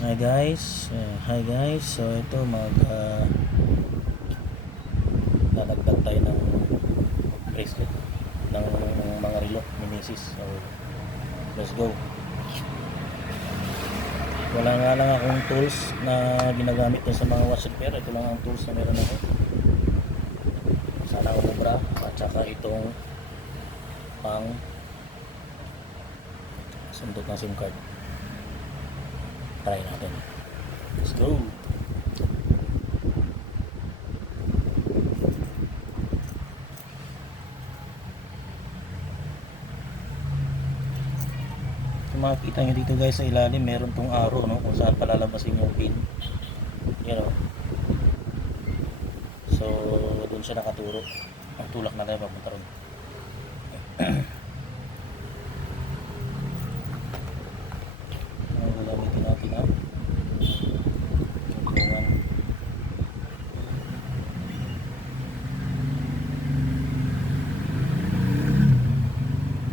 Hi guys, so ito lalagdag tayo ng bracelet ng mga relo ni Mrs. So let's go. Wala nga lang akong tools na ginagamit ko sa mga watch repair. Ito lang ang tools na meron ako. Sana umubra at saka itong pang sundot ng SIM card. Try natin. Let's go. Kung makikita nyo dito guys sa ilalim, meron tong arrow, no, kung saan palalabasin yung pin. Yan, no? So dun siya nakaturo. Ang tulak na tayo papunta ron. Gagamitin natin ang tulungan.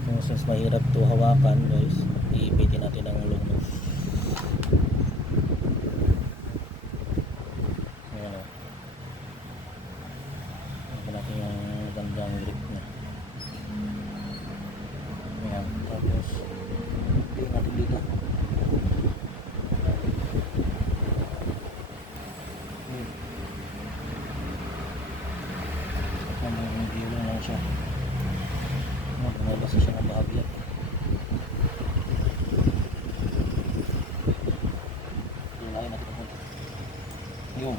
So since mahirap to hawakan guys, iipitin natin ang long nose. Ayan, o. Ito natin yung bandang grip niya. Ayan, tapos ipitin natin dito. Hindi lang siya. Lumabas na siya ng bahagya. Lulayin natin ako. Yung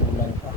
kulang pa.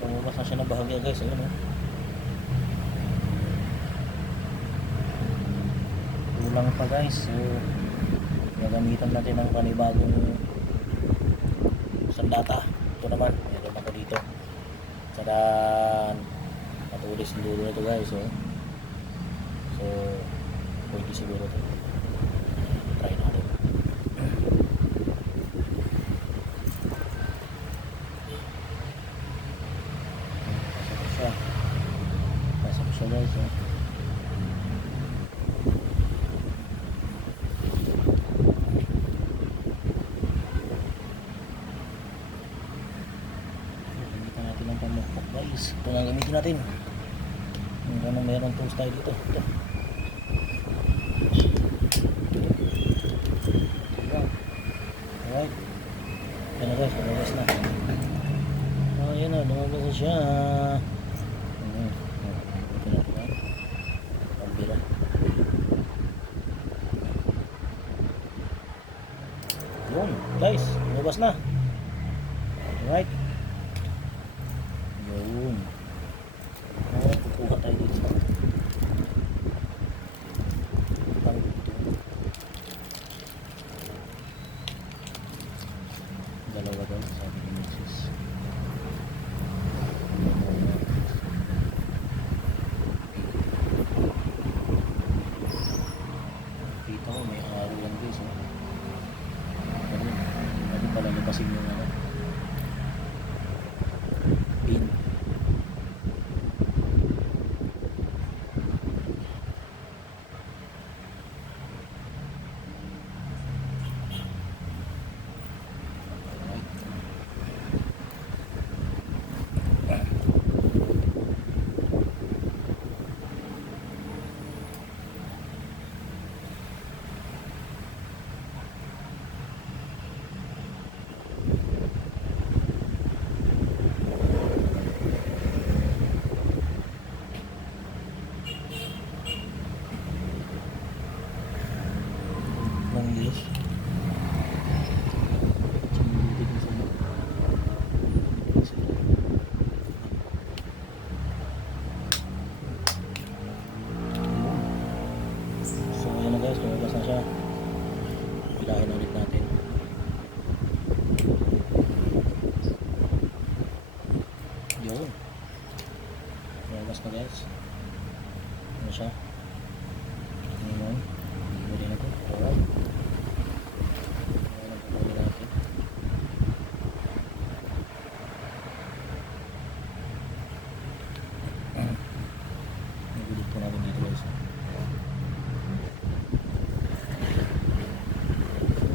Lumabas na siya ng bahagya guys. Ayun, oh. Kulang pa guys. So gagamitan natin ng panibagong sandata. Ito naman, meron ako dito. Saka matulis yung dulo nito guys. Oh. So pwede siguro ito. Try natin. Pasok siya guys. Oh. Gamitan natin ng pamukpok guys. Ito nga gamitin natin. Hanggang mayroon tools tayo dito. Ito. Alright. Yan na guys, lumabas na. Oh, yan na, lumabas na siya. Pambira. Yun, guys, lumabas na. Alright. Yun. Kukuha tayo dito. Dalawa daw, sabi ni Mrs. Kita ko may araw yan guys. Ano pala nabasin yung ano pin. ng English. So ayan na guys, lumabas na siya. Pilahin ulit natin. Yun. Lumabas na guys. Ano siya? Ngayon. Huli na ito. Alright. Ayan ang huli natin. Nagulit po natin dito guys.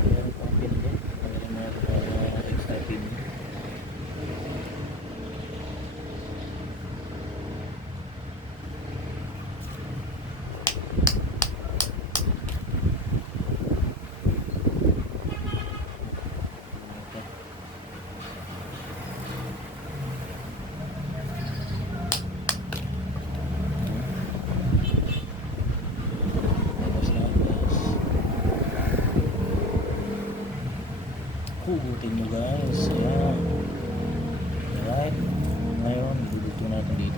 Meron pang pin doon. Meron mga extra pin. Hugutin nyo guys. Ayan. Alright. Ngayon, dudugto natin dito.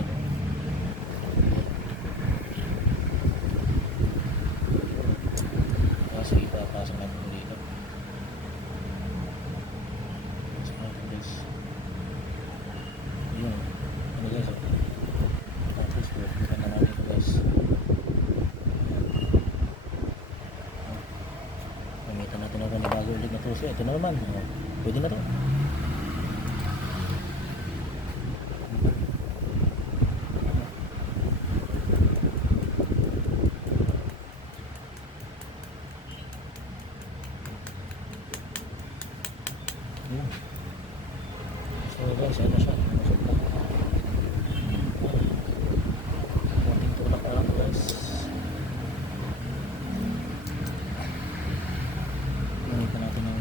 Kasi ipapasok natin dito. Pasok natin guys. Ayan. Ano guys? Tapos, hugutin na natin ito guys. Gamitan natin ako na bago ulit na tuso. Ito na naman. Pwede na to. So guys, ito siya. Masok na. Konting tulak na lang guys. Gamitan natin ng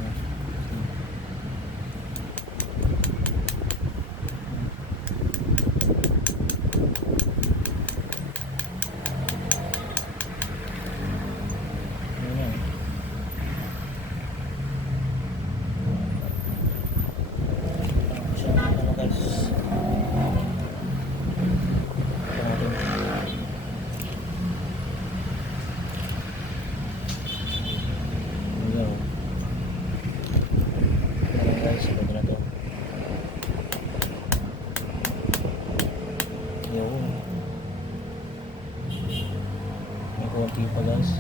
may konti pa guys.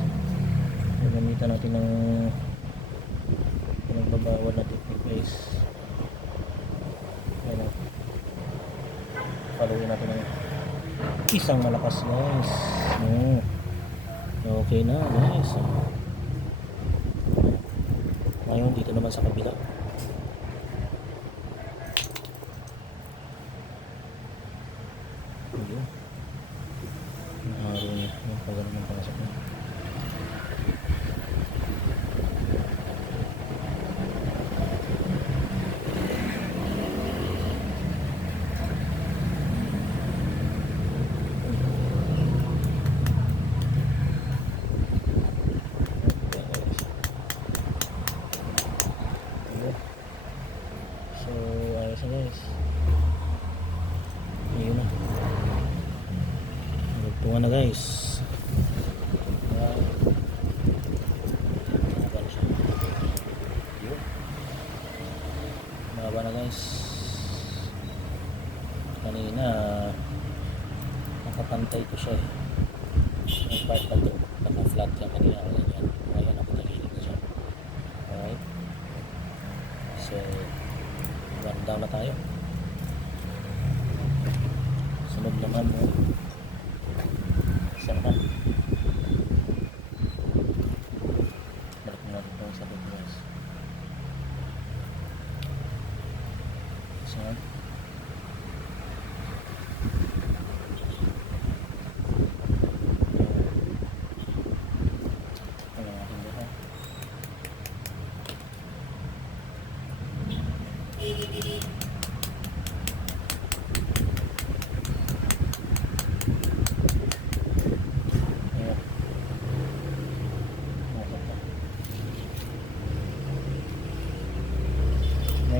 Gagamitan natin ng pinagbabawal na technique guys. Ayan, paluin natin ng isang malakas guys. Okay na guys. Ngayon dito naman sa kabila. Ayun. Araw niya. Yung pagano ng pasok niya. So, ayos na guys. Ayun na. Nagtungan na guys. Mahaba na guys. Kanina nakapantay ko siya eh. Yung part na ito naka-flat lang kanina ako ganyan. Ngayon ako nagilid na siya. Alright. So one down na tayo. Sunod naman mo. Isa naman. Balik mo natin itong sa loob guys. So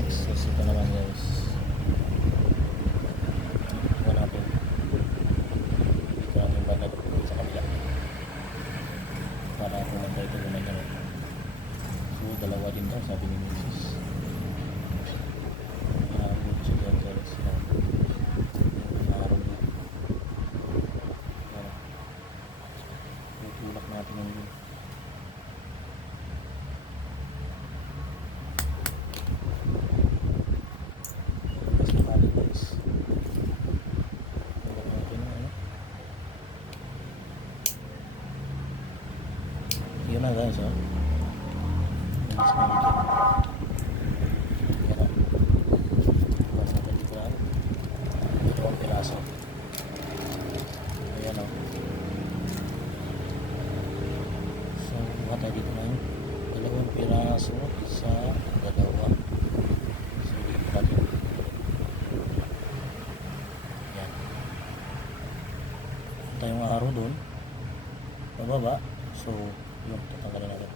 So ito naman guys. Ito natin. Dito natin banda doon sa kabila. Para pumunta ito gumagano. So dalawa din daw sabi ni Mrs. Good siya guys. Araw na. Tutulak natin yung yun na guys, oh. Bilis na dito. Yan na. Bukas natin dito lang. Dalawang piraso. Ayan, oh. So, buka tayo dito na yun. Dalawang piraso. Isa, dalawa. So, dito natin. Yan. Tayong araw doon. Bababa. So, yun, tatanggalin natin.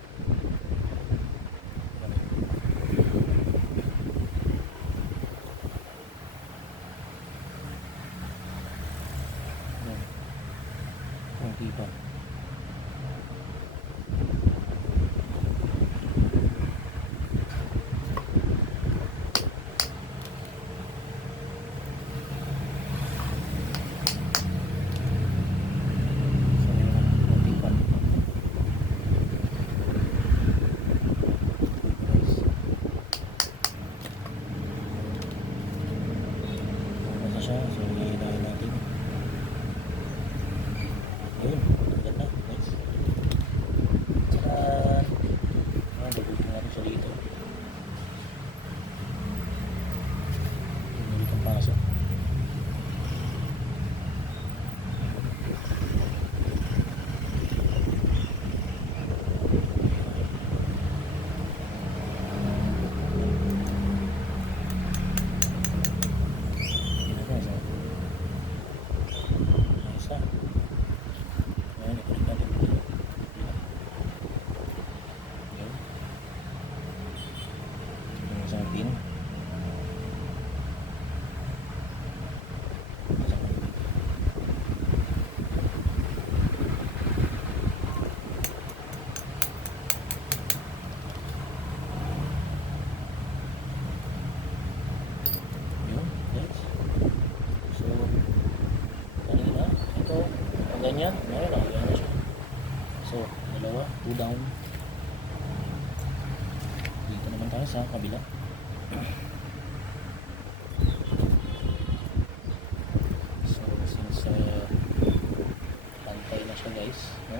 Yan. Kunti pa. So, hihinahin natin. Ayun, tanggal na, guys. Tcharan! Ayan, bagutin natin siya dito. Hindi itong pasok. Isang pin. Yun, guys. So, kanina, ito, ang ganyan, ngayon, ayan na siya. So, dalawa, 2 down. Dito naman tayo sa kabila. So since pantay na siya guys, no?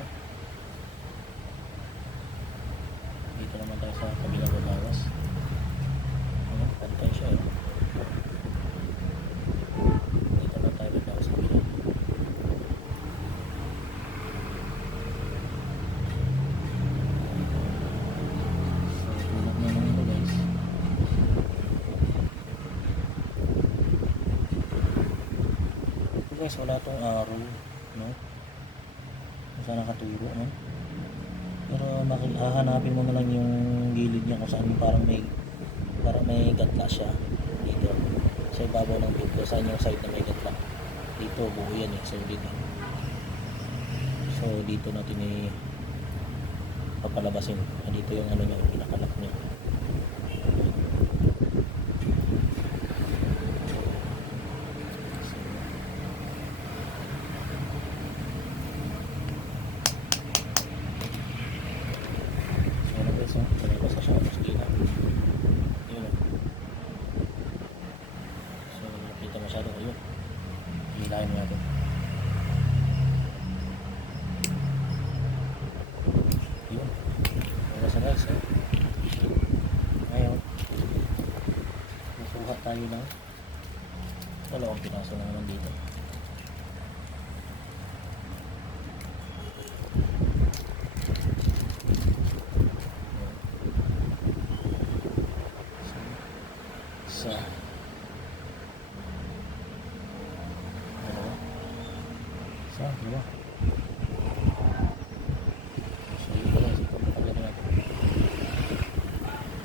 Dito naman tayo sa kabila babawas. Pantay siya, no? Dito naman tayo babawas sa kabila. So tulad na lang ito guys. Guys, wala tong arrow, no? Kung saan nakaturo, no? Pero hahanapin mo na lang yung gilid niya kung saan parang may gatla siya dito sa ibabaw ng pinto. Saan yung side na may gatla? Dito, buo yan eh. So dito natin papalabasin. Dito yung ano niya, yung pinakalak niya. So palabas na siya, mas gila. Yun o. So nakita masyado, ayun. Hilahin mo natin. Yun. Palabas na guys, eh. Ngayon, nakuha tayo ng dalawang pinaso na naman dito. Isa, dalawa, isa, dalawa. So yun pala, ito pagkakala natin.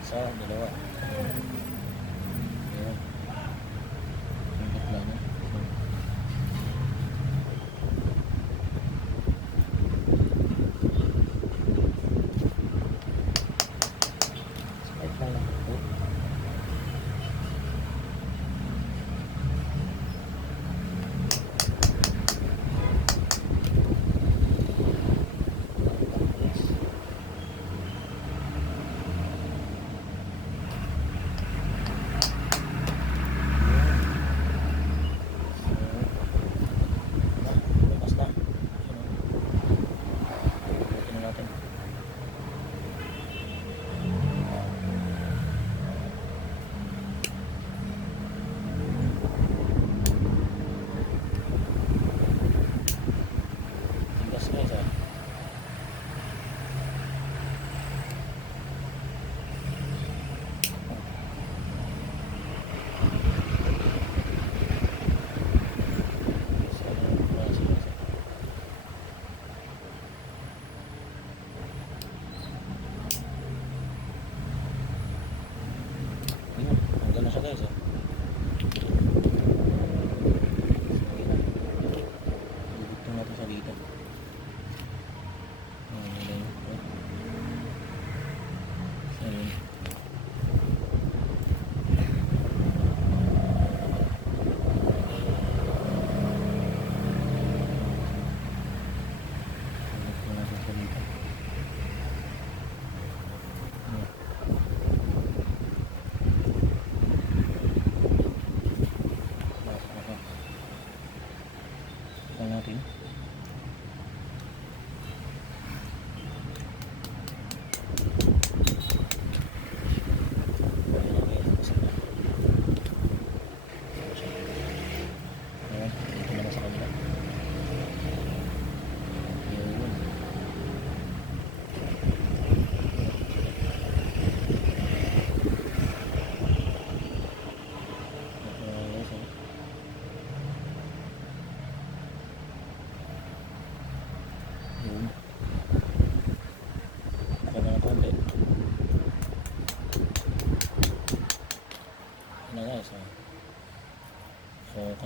Isa, dalawa.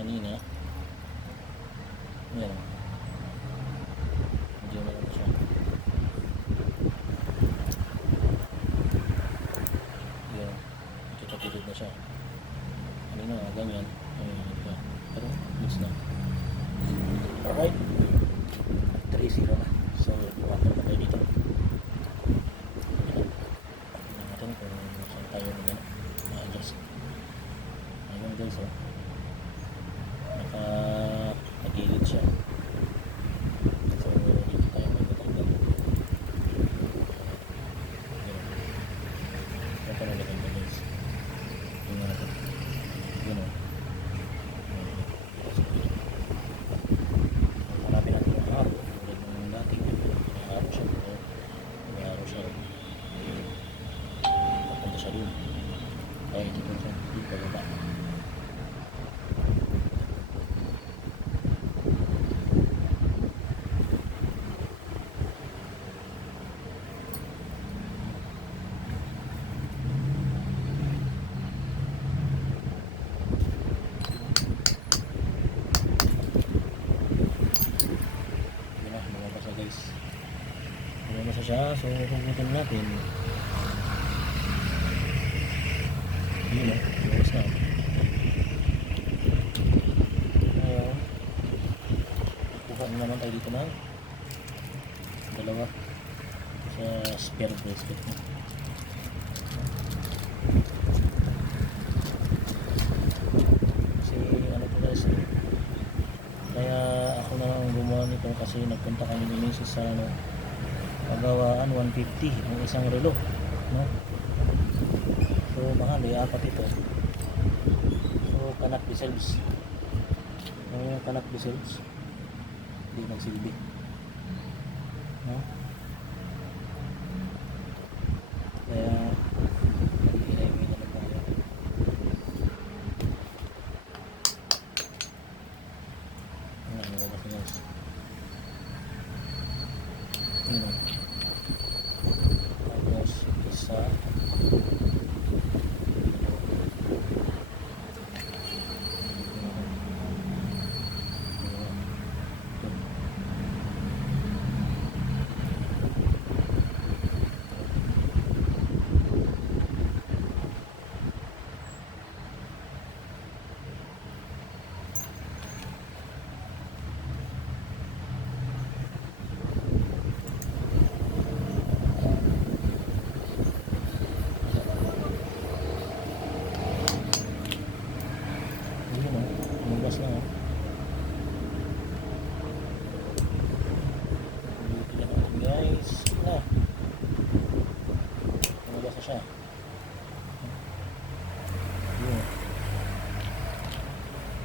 kanina. Yan. Medyo naman siya. Yan. Medyo tatulog na siya. Kanina ganyan. Ayan. Pero mix na. Alright. 3-0 na. So, water na tayo dito. Tingnan natin kung saan tayo ma-adjust. Ayun guys, oh. Nagilid siya. So, dito tayo magtatanggal. Ito na maganda guys. Tingnan natin. Yun, oh. Hanapin natin yung araw. Ulit ng dati. May araw siya. May araw siya. Papunta siya dun. Kaya ito po siya. Dito pababa. Guys, lumabas siya. So hugutin natin. Yun o, lumabas na. Ngayon kuha naman tayo dito ng dalawa sa spare bracelet mo. Kasi ano po guys, kaya ako na lang gumawa nito kasi nagpunta kami ni Mrs. sa pagawaan 150 ang isang relo, no? So mahal, apat ito. So kanak diesels, kanak diesels hindi magsilbi, no? Kaya i-highway na lang tayo. Yun o. Tapos isa. Lumabas na oh. Tingnan natin guys. Na. Lumabas na siya. Yun.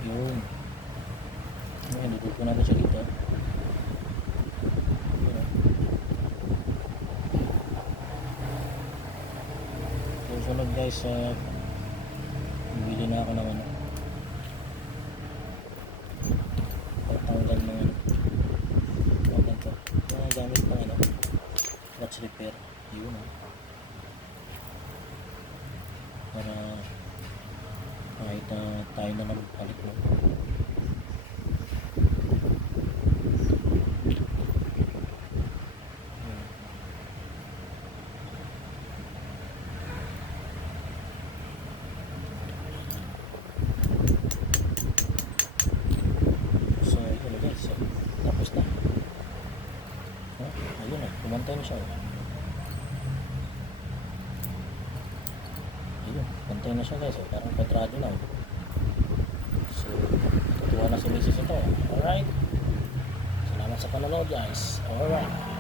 Yun. Ngayon, dudupo natin siya dito. Yun. Susunod guys, bumili na ako ng pagtanggal ng ganito. Mga gamit pang clutch repair. Yun para kahit tayo na magpalit mo. Tapos na. Ayun na, kumantay na siya. Ayun, kumantay na siya guys. Parang petrado na. So, tutuwa na si Mrs. ito. Alright. Salamat sa panonood guys. Alright.